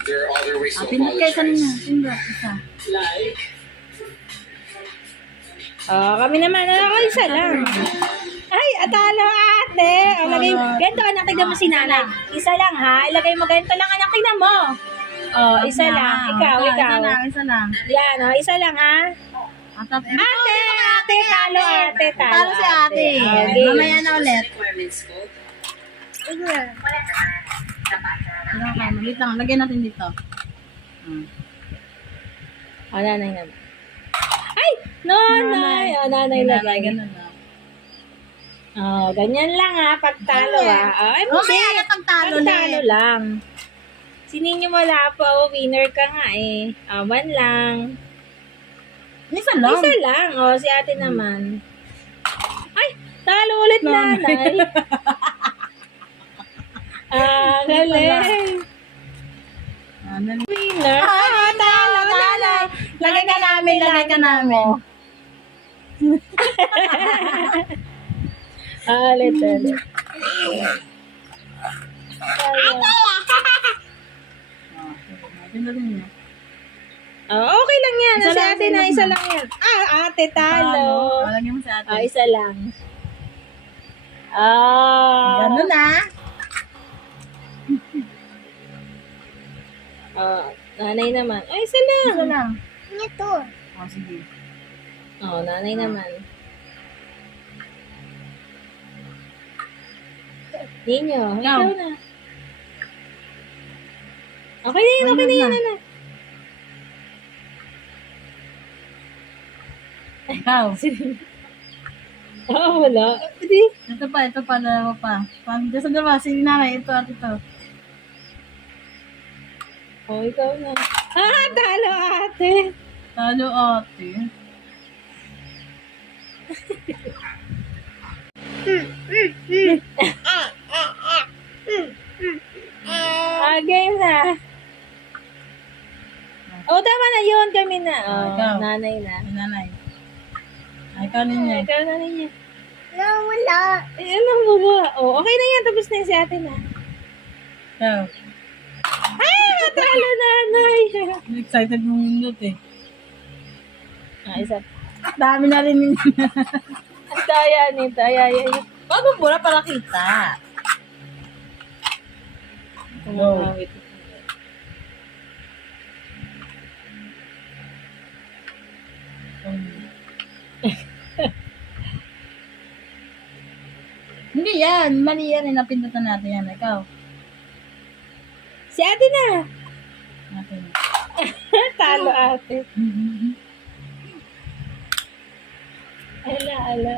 There are other ways to Pindot kayo sa ninyo. apologize. Pindot. Isa. Like, Kami naman. Ako isa lang. Ay, atalo ate. Lagay, ganito anak, tignan mo si nanay. Isa lang ha. Ilagay mo ganito lang anak, tignan mo. Isa lang. Ikaw. Isa lang. Yan, isa lang ha. Ate, talo ate. Talo si ate. Okay. Mamaya na ulit. Wait lang. Lagyan natin dito. Nanay naman. Ay! Nanay! Nanay lagay. Ganun na. Ganyan lang ha. Pagtalo ha. Ay, Okay, ano pagtalo Pagtalo lang. Sininyo wala pa. Winner ka nga eh. One lang. Isa lang. Isa lang. Si ate naman. Ay! Talo ulit nanay. Galing. Winner. Talo nanay. Lagay ka namin, lagay ka namin. Ulit. Pindutin niyo. Okay lang yan. Isa Si lang, ate na, isa lang yan. Ate talo. Lagyan mo si ate. Isa lang. Ganun na. Nanay naman. Isa lang. Isa lang. Ito. Sige. Nanay naman. Ninyo, ikaw na. Okay na yan, nanay. Ikaw. Wala. Hindi. Ito pa, dalawa pa. Diyan sa dalawa, si nanay, ito at ito. Ikaw na. Talo ate. Talo ate. Game na. Tama na yun. Kami na. Ikaw. Nanay na. Si nanay. Ikaw ninyo. Ikaw na ninyo. Wala. Anong wala? Okay na yan. Tapos na yung si ate na. Ikaw. Talo nanay. Excited mong minut eh. Isa. Dami na rin ninyo. Daya nito. Ay. Bago muna para kita. Go. Hindi yan. Mali yan. Napindutan natin yan. Ikaw. Si ate na. Natin. Talo ate. Ala.